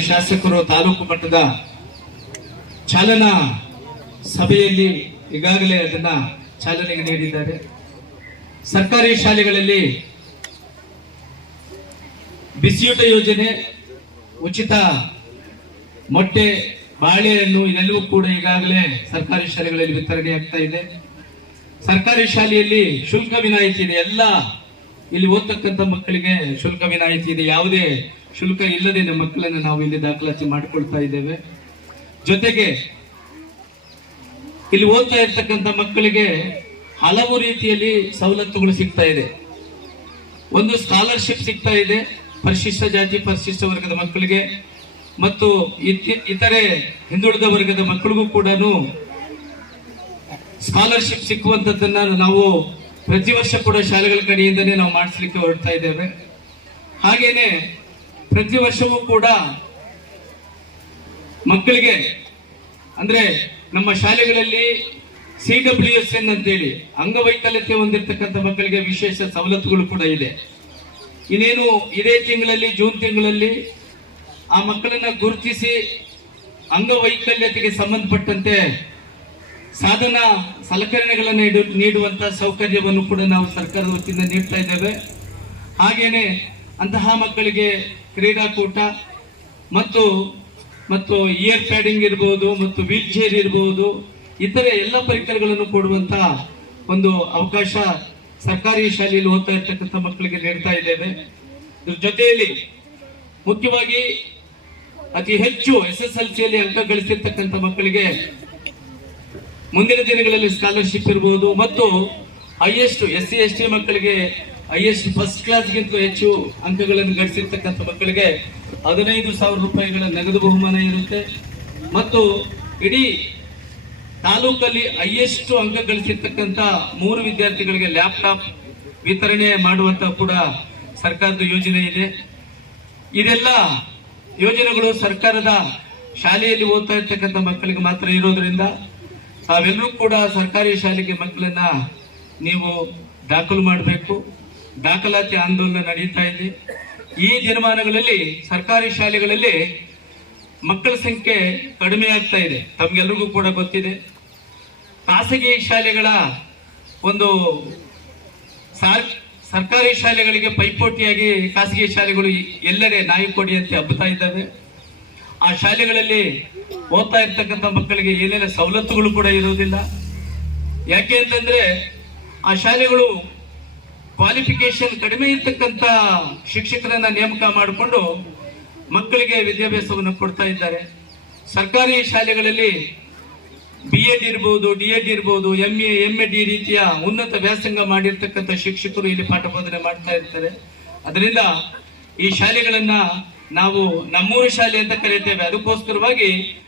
ಶಾಸಕರು, ತಾಲೂಕು ಮಟ್ಟದ ಚಾಲನಾ ಸಭೆಯಲ್ಲಿ ಈಗಾಗಲೇ ಅದನ್ನ ಚಾಲನೆಗೆ ನೀಡಿದ್ದಾರೆ. ಸರ್ಕಾರಿ ಶಾಲೆಗಳಲ್ಲಿ ಬಿಸಿಯೂಟ ಯೋಜನೆ, ಉಚಿತ ಮೊಟ್ಟೆ, ಬಾಳೆಹಣ್ಣು ಇದೆಲ್ಲವೂ ಕೂಡ ಈಗಾಗಲೇ ಸರ್ಕಾರಿ ಶಾಲೆಗಳಲ್ಲಿ ವಿತರಣೆ ಆಗ್ತಾ ಇದೆ. ಸರ್ಕಾರಿ ಶಾಲೆಯಲ್ಲಿ ಶುಲ್ಕ ವಿನಾಯಿತಿ ಇದೆ. ಎಲ್ಲ ಇಲ್ಲಿ ಓದ್ತಕ್ಕಂಥ ಮಕ್ಕಳಿಗೆ ಶುಲ್ಕ ವಿನಾಯಿತಿ ಇದೆ. ಯಾವುದೇ ಶುಲ್ಕ ಇಲ್ಲದೆ ಮಕ್ಕಳನ್ನು ನಾವು ಇಲ್ಲಿ ದಾಖಲಾತಿ ಮಾಡಿಕೊಳ್ತಾ ಇದ್ದೇವೆ. ಜೊತೆಗೆ ಇಲ್ಲಿ ಓದ್ತಾ ಇರ್ತಕ್ಕಂಥ ಮಕ್ಕಳಿಗೆ ಹಲವು ರೀತಿಯಲ್ಲಿ ಸವಲತ್ತುಗಳು ಸಿಗ್ತಾ ಇದೆ. ಒಂದು ಸ್ಕಾಲರ್ಶಿಪ್ ಸಿಗ್ತಾ ಇದೆ. ಪರಿಶಿಷ್ಟ ಜಾತಿ, ಪರಿಶಿಷ್ಟ ವರ್ಗದ ಮಕ್ಕಳಿಗೆ ಮತ್ತು ಇತಿ- ಇತರೆ ಹಿಂದುಳಿದ ವರ್ಗದ ಮಕ್ಕಳಿಗೂ ಕೂಡ ಸ್ಕಾಲರ್ಶಿಪ್ ಸಿಕ್ಕುವಂಥದ್ದನ್ನು ನಾವು ಪ್ರತಿ ವರ್ಷ ಕೂಡ ಶಾಲೆಗಳ ಕಡೆಯಿಂದನೇ ನಾವು ಮಾಡಿಸ್ಲಿಕ್ಕೆ ಹೊರಡ್ತಾ ಇದ್ದೇವೆ. ಹಾಗೇನೆ ಪ್ರತಿ ವರ್ಷವೂ ಕೂಡ ಮಕ್ಕಳಿಗೆ, ಅಂದ್ರೆ ನಮ್ಮ ಶಾಲೆಗಳಲ್ಲಿ ಸಿ ಡಬ್ಲ್ಯೂ ಎಸ್ ಎನ್ ಅಂತೇಳಿ ಅಂಗವೈಕಲ್ಯತೆ ಹೊಂದಿರತಕ್ಕಂಥ ಮಕ್ಕಳಿಗೆ ವಿಶೇಷ ಸವಲತ್ತುಗಳು ಕೂಡ ಇದೆ. ಇನ್ನೇನು ಇದೇ ತಿಂಗಳಲ್ಲಿ, ಜೂನ್ ತಿಂಗಳಲ್ಲಿ ಆ ಮಕ್ಕಳನ್ನ ಗುರುತಿಸಿ ಅಂಗವೈಕಲ್ಯತೆಗೆ ಸಂಬಂಧಪಟ್ಟಂತೆ ಸಾಧನ ಸಲಕರಣೆಗಳನ್ನು ನೀಡು- ನೀಡುವಂತ ಸೌಕರ್ಯವನ್ನು ಕೂಡ ನಾವು ಸರ್ಕಾರದ ವತಿಯಿಂದ ನೀಡ್ತಾ ಇದ್ದೇವೆ. ಹಾಗೇನೆ ಅಂತಹ ಮಕ್ಕಳಿಗೆ ಕ್ರೀಡಾಕೂಟ ಮತ್ತು ಮತ್ತು ಇಯರ್ ಪ್ಯಾಡಿಂಗ್ ಇರಬಹುದು ಮತ್ತು ವೀಲ್ ಚೇರ್ ಇರಬಹುದು ಇತರೆ ಎಲ್ಲ ಪರಿಕರಗಳನ್ನು ಕೊಡುವಂತ ಒಂದು ಅವಕಾಶ ಸರ್ಕಾರಿ ಶಾಲೆಯಲ್ಲಿ ಓದ್ತಾ ಇರ್ತಕ್ಕಂಥ ಮಕ್ಕಳಿಗೆ ನೀಡ್ತಾ ಇದ್ದೇವೆ. ಇದ್ರ ಜೊತೆಯಲ್ಲಿ ಮುಖ್ಯವಾಗಿ ಅತಿ ಹೆಚ್ಚು ಎಸ್ ಎಸ್ ಎಲ್ ಸಿಯಲ್ಲಿ ಅಂಕ ಗಳಿಸಿರ್ತಕ್ಕಂಥ ಮಕ್ಕಳಿಗೆ ಮುಂದಿನ ದಿನಗಳಲ್ಲಿ ಸ್ಕಾಲರ್ಶಿಪ್ ಇರಬಹುದು ಮತ್ತು highest S C S T ಮಕ್ಕಳಿಗೆ ಹೈಯೆಸ್ಟ್ ಫಸ್ಟ್ ಕ್ಲಾಸ್ಗಿಂತ ಹೆಚ್ಚು ಅಂಕಗಳನ್ನು ಗಳಿಸಿರ್ತಕ್ಕಂಥ ಮಕ್ಕಳಿಗೆ ಹದಿನೈದು ಸಾವಿರ ರೂಪಾಯಿಗಳ ನಗದು ಬಹುಮಾನ ಇರುತ್ತೆ. ಮತ್ತು ಇಡೀ ತಾಲೂಕಲ್ಲಿ ಹೈಯೆಸ್ಟ್ ಅಂಕ ಗಳಿಸಿರ್ತಕ್ಕಂಥ ಮೂರು ವಿದ್ಯಾರ್ಥಿಗಳಿಗೆ ಲ್ಯಾಪ್ಟಾಪ್ ವಿತರಣೆ ಮಾಡುವಂತ ಕೂಡ ಸರ್ಕಾರದ ಯೋಜನೆ ಇದೆ. ಇದೆಲ್ಲ ಯೋಜನೆಗಳು ಸರ್ಕಾರದ ಶಾಲೆಯಲ್ಲಿ ಓದ್ತಾ ಇರ್ತಕ್ಕಂಥ ಮಕ್ಕಳಿಗೆ ಮಾತ್ರ ಇರೋದ್ರಿಂದ ತಾವೆಲ್ಲರೂ ಕೂಡ ಸರ್ಕಾರಿ ಶಾಲೆಗೆ ಮಕ್ಕಳನ್ನ ನೀವು ದಾಖಲು ಮಾಡಬೇಕು. ದಾಖಲಾತಿ ಆಂದೋಲನ ನಡೀತಾ ಇದೆ. ಈ ದಿನಮಾನಗಳಲ್ಲಿ ಸರ್ಕಾರಿ ಶಾಲೆಗಳಲ್ಲಿ ಮಕ್ಕಳ ಸಂಖ್ಯೆ ಕಡಿಮೆ ಆಗ್ತಾ ಇದೆ. ತಮ್ಗೆಲ್ರಿಗೂ ಕೂಡ ಗೊತ್ತಿದೆ. ಖಾಸಗಿ ಶಾಲೆಗಳ ಒಂದು ಸಾರ್, ಸರ್ಕಾರಿ ಶಾಲೆಗಳಿಗೆ ಪೈಪೋಟಿಯಾಗಿ ಖಾಸಗಿ ಶಾಲೆಗಳು ಎಲ್ಲೆಡೆ ನಾಯಿ ಕೊಡಿಯಂತೆ ಹಬ್ಬುತ್ತಾ ಇದ್ದಾವೆ. ಆ ಶಾಲೆಗಳಲ್ಲಿ ಓದ್ತಾ ಇರ್ತಕ್ಕಂಥ ಮಕ್ಕಳಿಗೆ ಏನೇನು ಸವಲತ್ತುಗಳು ಕೂಡ ಇರುವುದಿಲ್ಲ. ಯಾಕೆ ಅಂತಂದ್ರೆ ಆ ಶಾಲೆಗಳು ಕ್ವಾಲಿಫಿಕೇಶನ್ ಕಡಿಮೆ ಇರ್ತಕ್ಕಂಥ ಶಿಕ್ಷಕರನ್ನ ನೇಮಕ ಮಾಡಿಕೊಂಡು ಮಕ್ಕಳಿಗೆ ವಿದ್ಯಾಭ್ಯಾಸವನ್ನು ಕೊಡ್ತಾ ಇದ್ದಾರೆ. ಸರ್ಕಾರಿ ಶಾಲೆಗಳಲ್ಲಿ ಬಿ ಎಡ್ ಇರ್ಬೋದು ಡಿ ಎಡ್ ಇರ್ಬೋದು M A M A D ರೀತಿಯ ಉನ್ನತ ವ್ಯಾಸಂಗ ಮಾಡಿರ್ತಕ್ಕಂಥ ಶಿಕ್ಷಕರು ಇಲ್ಲಿ ಪಾಠ ಬೋಧನೆ ಮಾಡ್ತಾ ಇರ್ತಾರೆ. ಅದರಿಂದ ಈ ಶಾಲೆಗಳನ್ನ ನಾವು ನಮ್ಮೂರು ಶಾಲೆ ಅಂತ ಕರೀತೇವೆ. ಅದಕ್ಕೋಸ್ಕರವಾಗಿ